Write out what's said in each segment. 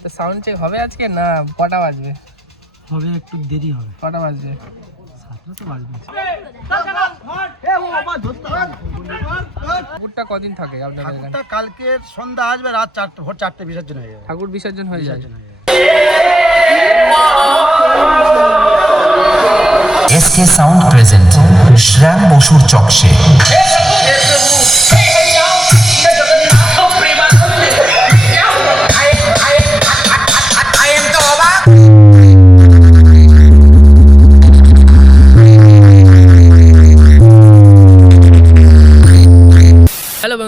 তো sound check হবে আজকে না কটা বাজবে হবে একটু দেরি হবে কটা বাজবে সাতটা তো বাজবে ঠাকুরটা কদিন থাকে আপনাদের ঠাকুরটা কালকে সন্ধ্যা আসবে রাত চারটে ভোর চারটে বিসর্জন হয়ে যাবে ঠাকুর বিসর্জন হয়ে যায় হয়ে এসকে সাউন্ড প্রেজেন্ট শ্যাম বসুর চকশে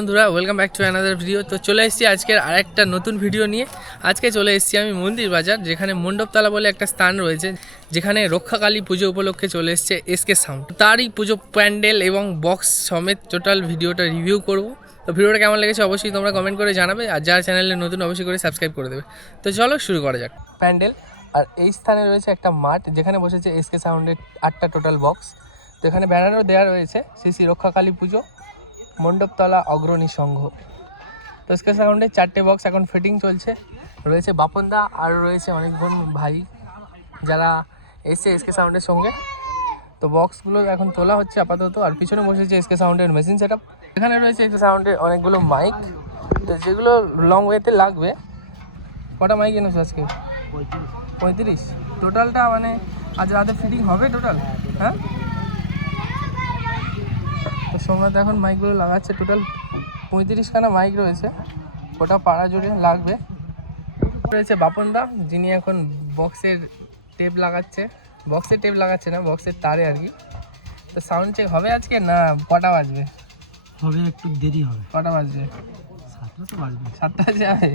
বন্ধুরা welcome back to another video তো চলে এসেছি আজকের আরেকটা নতুন ভিডিও নিয়ে। আজকে চলে এসেছি আমি মন্দির বাজার, যেখানে মণ্ডপতলা বলে একটা স্থান রয়েছে, যেখানে রক্ষাকালী পুজো উপলক্ষে চলে এসেছে এসকে সাউন্ড তারই পুজো প্যান্ডেল এবং বক্স সমেত টোটাল ভিডিওটা রিভিউ করব। তো ভিডিওটা কেমন লেগেছে অবশ্যই তোমরা কমেন্ট করে জানাবে, আর যার চ্যানেলে নতুন অবশ্যই করে সাবস্ক্রাইব করে দেবে। তো চলো শুরু করা যাক। প্যান্ডেল, আর এই স্থানে রয়েছে একটা মাঠ, যেখানে বসেছে এসকে সাউন্ডের আটটা টোটাল বক্স তো এখানে ব্যানারও দেওয়া রয়েছে শ্রী রক্ষাকালী পুজো। মণ্ডপতলা অগ্রণী সংঘ। তো এসকে সাউন্ডের চারটে বক্স এখন ফিটিং চলছে। রয়েছে বাপনদা আর রয়েছে অনেক অনেকজন ভাই যারা এসছে এসকে সাউন্ডের সঙ্গে। তো বক্সগুলো এখন তোলা হচ্ছে আপাতত। আর পিছনে বসেছে এসকে সাউন্ডের মেশিন সেট এখানে রয়েছে এসকে সাউন্ডের অনেকগুলো মাইক তো যেগুলো লং ওয়েতে লাগবে। কটা মাইক এনেছো আজকে? পঁয়ত্রিশ। টোটালটা মানে আজ রাতে ফিটিং হবে টোটাল হ্যাঁ? সোমনাথ এখন মাইকগুলো লাগাচ্ছে। টোটাল পঁয়ত্রিশখানা মাইক রয়েছে। ওটা পাড়া জুড়ে লাগবে। রয়েছে বাপনদা যিনি এখন বক্সের টেপ লাগাচ্ছে। বক্সের টেপ লাগাচ্ছে না বক্সের তারে আর কি। তো সাউন্ড চেক হবে আজকে না কটা বাজবে? হবে একটু দেরি হবে। কটা বাজবে? সাতটা তো বাজবে সাতটা যাবে।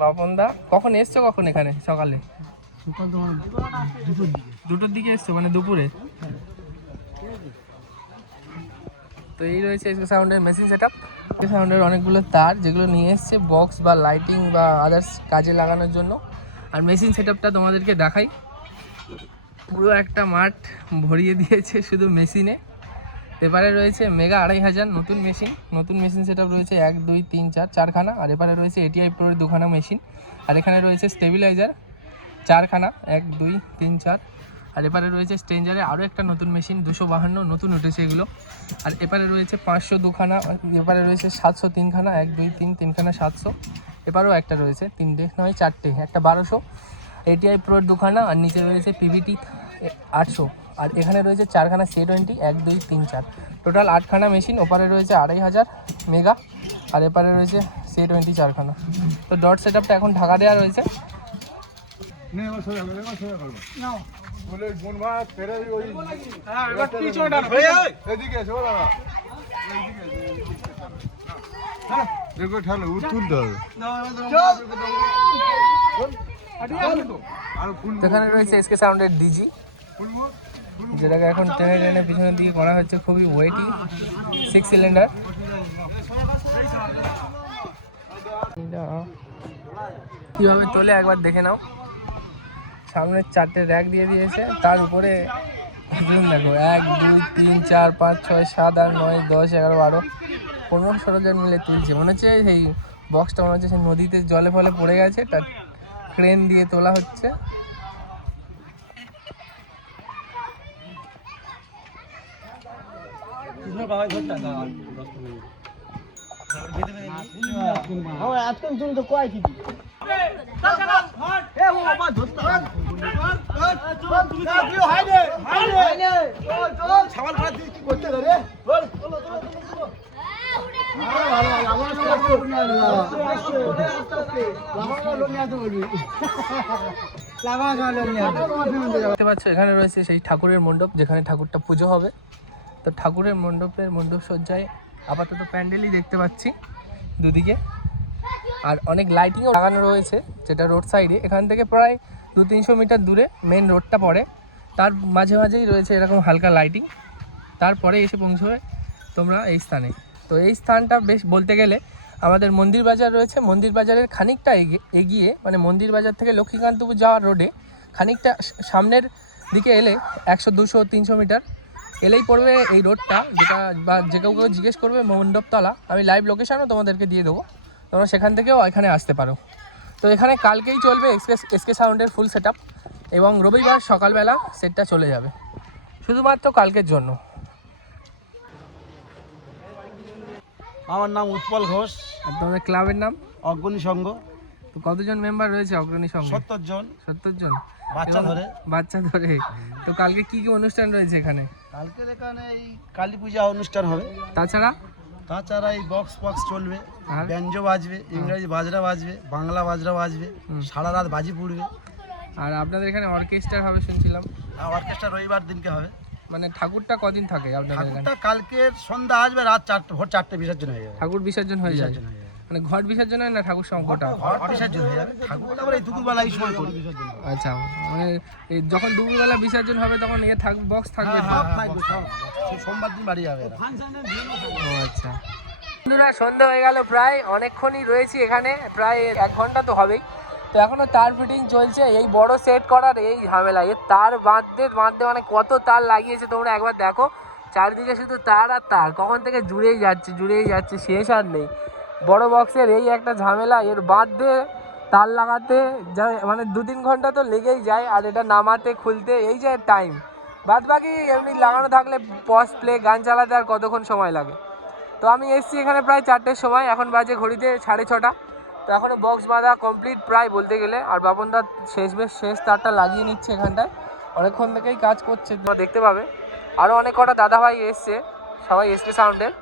বাপনদা কখন এসছো কখন এখানে সকালে? দুটোর দিকে। দুটোর দিকে এসছো মানে দুপুরে? তো এই রয়েছে এসকে সাউন্ডের মেশিন সেট আপ সাউন্ডের অনেকগুলো তার যেগুলো নিয়ে এসছে বক্স বা লাইটিং বা আদার্স কাজে লাগানোর জন্য। আর মেশিন সেট আপটা তোমাদেরকে দেখাই। পুরো একটা মাঠ ভরিয়ে দিয়েছে শুধু মেশিনে। এপারে রয়েছে মেগা আড়াই হাজার নতুন মেশিন। নতুন মেশিন সেট রয়েছে এক, দুই, তিন, চার, চারখানা। আর এপারে রয়েছে এটিআই প্রোর দুখানা মেশিন। আর এখানে রয়েছে স্টেবিলাইজার চারখানা। এক, দুই, তিন, চার। আর এপারে রয়েছে স্ট্রেঞ্জারে আরও একটা নতুন মেশিন দুশো বাহান্ন নতুন উঠেছে এগুলো। আর এপারে রয়েছে পাঁচশো দুখানা এপারে রয়েছে সাতশো তিনখানা এক দুই তিন তিনখানা সাতশো। এপারেও একটা রয়েছে তিনটে নয় চারটে একটা বারোশো। এটিআই প্রোর দুখানা আর নিচে রয়েছে পিভিটি আটশো। আর এখানে রয়েছে চারখানা সি টোয়েন্টি এক দুই তিন চার। টোটাল আটখানা মেশিন ওপারে রয়েছে আড়াই হাজার মেগা আর এপারে রয়েছে সি টোয়েন্টি চারখানা। তো ডট সেট আপটা এখন ঢাকা দেওয়া রয়েছে। তো এখানে রয়েছে এসকে সাউন্ডের ডিজি যেটাকে এখন টেনে টেনে পিছনের দিকে করা হচ্ছে খুবই ওয়েটি সিক্স সিলিন্ডার কীভাবে তোলে একবার দেখে নাও। সামনে চারটে র্যাক দিয়ে দিয়েছে। তার উপরে দেখো, এক, দুই, তিন, চার, পাঁচ, ছয়, সাত, আট, নয়, দশ, এগারো, বারো, পনেরো, ষোলো জন মিলে তুলছে। মনে হচ্ছে সেই বক্সটা মনে হচ্ছে সেই নদীতে জলে ফলে পড়ে গেছে। তার ক্রেন দিয়ে তোলা হচ্ছে। দেখতে পাচ্ছ, এখানে রয়েছে সেই ঠাকুরের মণ্ডপ, যেখানে ঠাকুরটা পুজো হবে। তো ঠাকুরের মণ্ডপের মণ্ডপ সজ্জায় আপাতত প্যান্ডেলই দেখতে পাচ্ছি দুদিকে। আর অনেক লাইটিংও লাগানো রয়েছে, যেটা রোড সাইডে। এখান থেকে প্রায় দু তিনশো মিটার দূরে মেন রোডটা পড়ে। তার মাঝে মাঝেই রয়েছে এরকম হালকা লাইটিং তারপরে এসে পৌঁছবে তোমরা এই স্থানে। তো এই স্থানটা বেশ বলতে গেলে আমাদের মন্দির বাজার রয়েছে। মন্দির বাজারের খানিকটা এগি- এগিয়ে মানে মন্দির বাজার থেকে লক্ষ্মীকান্তপুর যাওয়ার রোডে খানিকটা সামনের দিকে এলে একশো, দুশো, তিনশো মিটার এলেই পড়বে এই রোডটা যেটা বা যে কেউ কেউ জিজ্ঞেস করবে মণ্ডপতলা। আমি লাইভ লোকেশানও তোমাদেরকে দিয়ে দেবো। তোমরা সেখান থেকেও এখানে আসতে পারো। তো এখানে কালকেই চলবে এক্সপ্রেস এসকে সাউন্ডের ফুল সেট এবং রবিবার সকালবেলা সেটটা চলে যাবে। শুধুমাত্র কালকের জন্য। আমার নাম উৎপল ঘোষ। আর তোমাদের ক্লাবের নাম? অগ্রণী সংঘ। তো কতজন মেম্বার রয়েছে অগ্রণী সঙ্গে সত্তর জন। সত্তর জন। বাচ্চা ধরে। বাচ্চা ধরে। তো কালকে কি কি অনুষ্ঠান রয়েছে এখানে? কালকের এখানে এই কালী পূজা অনুষ্ঠান হবে। তাছাড়া? তাছাড়া এই বক্স বক্স চলবে? ব্যঞ্জো বাজবে ইংরেজি বাজরা বাজবে বাংলা বাজরা বাজবে সারা রাত বাজি পড়বে। আর আপনাদের এখানে অর্কেস্ট্রা হবে শুনছিলাম। আর অর্কেস্ট্রা রবিবার দিনকে হবে। মানে ঠাকুরটা কদিন থাকে আপনাদের ঠাকুরটা কালকের সন্ধ্যা আসবে রাত চারটে ভোর চারটে বিসর্জন হয়ে যাবে। ঠাকুর বিসর্জন হয়ে যায় বিসর্জন হয়ে যাবে। মানে ঘট বিসর্জন হয় না ঠাকুর শঙ্করটা ঘট বিসর্জন হয়ে যাবে। ঠাকুরটা আবার এই দুপুরবেলা এই সময় করি। আচ্ছা মানে যখন দুপুরবেলা বিসর্জন হবে তখন এ থাকবে বক্স থাকবে হ্যাঁ, সব সেই সোমবার দিন বাড়ি যাবে ও আচ্ছা। বন্ধুরা সন্ধে হয়ে গেল প্রায় অনেকক্ষণই রয়েছি এখানে প্রায় এক ঘণ্টা তো হবেই। তো এখনও তার ফিটিং চলছে এই বড় সেট করার এই ঝামেলা। এর তার বাঁধতে বাঁধতে মানে কত তার লাগিয়েছে তোমরা একবার দেখো। চারিদিকে শুধু তার আর তার। কখন থেকে জুড়েই যাচ্ছে জুড়েই যাচ্ছে শেষ আর নেই। বড় বক্সের এই একটা ঝামেলা, এর বাঁধতে তার লাগাতে, যা মানে দু তিন ঘণ্টা তো লেগেই যায়, আর এটা নামাতে, খুলতে, এই যে টাইম বাদ বাকি এমনি লাগানো থাকলে পজ প্লে গান চালাতে আর কতক্ষণ সময় লাগে? তো আমি এসছি এখানে প্রায় চারটের সময়, এখন বাজে ঘড়িতে সাড়ে ছটা। তো এখনও বক্স বাঁধা কমপ্লিট প্রায় বলতে গেলে, আর বাপনদা শেষ বেশ শেষ তারটা লাগিয়ে নিচ্ছে এখানটায়। অনেকক্ষণ থেকেই কাজ করছে, তোমরা দেখতে পাবে। আরও অনেক কটা দাদাভাই এসছে, সবাই এসকে সাউন্ডের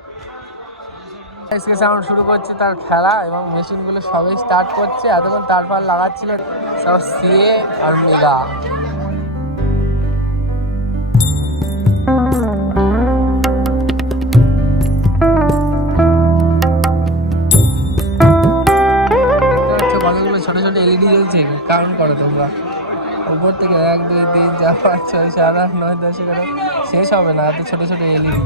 এসকে সাউন্ড শুরু করছে, তার খেলা এবং মেশিনগুলো সবাই স্টার্ট করছে। এতক্ষণ তারপর লাগাচ্ছিল সব সিএ আর মেগা। ছোট ছোট এলইডি জ্বলছে কাউন্ট করো তোমরা। উপর থেকে এক, দুই, তিন, চার, পাঁচ, ছয়, সাত, আট, নয়, দশ, এগারো, শেষ হবে না, এত ছোট ছোট এলইডি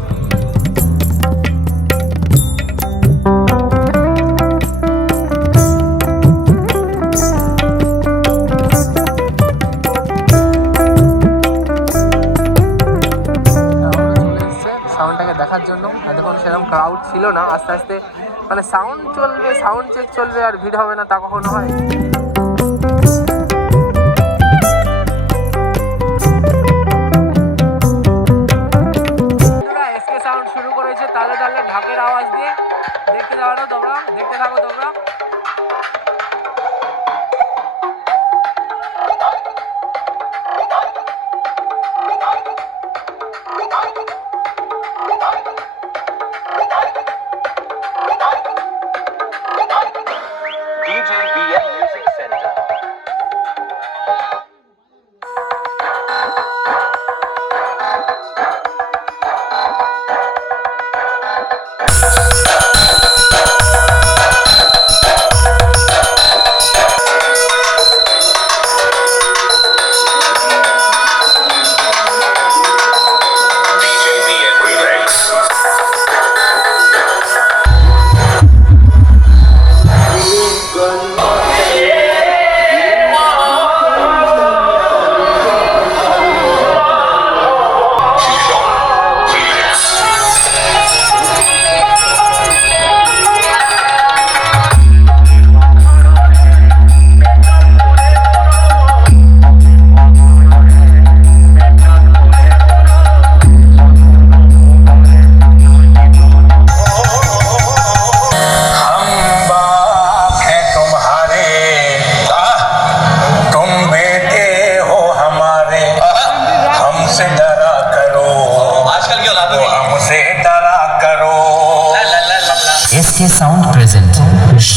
ছিল না, আস্তে আস্তে মানে সাউন্ড চলবে সাউন্ড চেক চলবে আর ভিড় হবে না, তা কখনো হয়?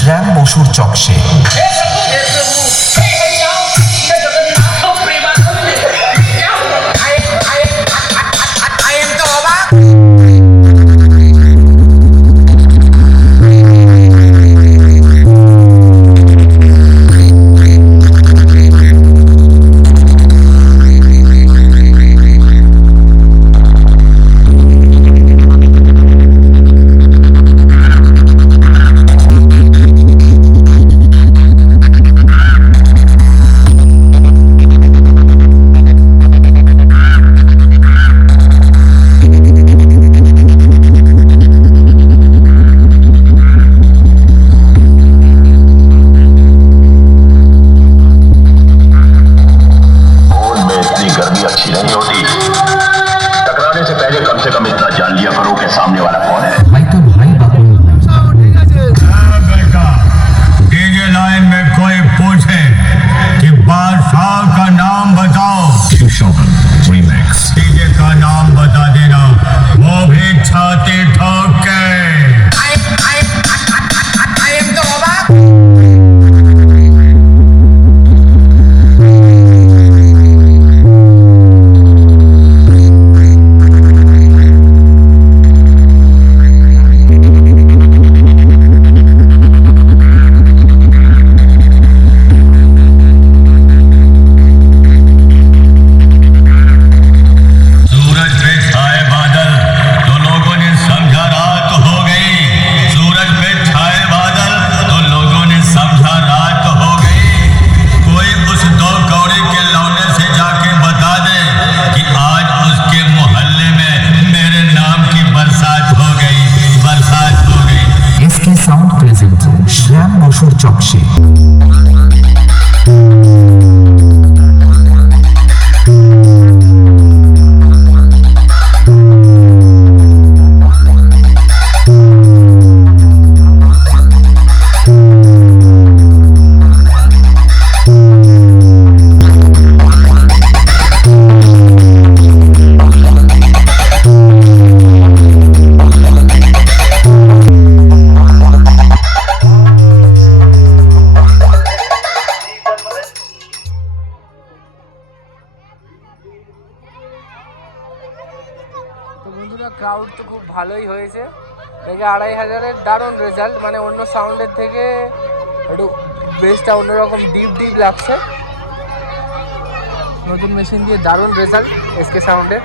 শ্যাম বসুর চকশে চকশে ক্রাউড তো খুব ভালোই হয়েছে। দেখে আড়াই হাজারের দারুণ রেজাল্ট মানে অন্য সাউন্ডের থেকে একটু বেসটা অন্যরকম ডিপ ডিপ লাগছে। নতুন মেশিন দিয়ে দারুণ রেজাল্ট এসকে সাউন্ডের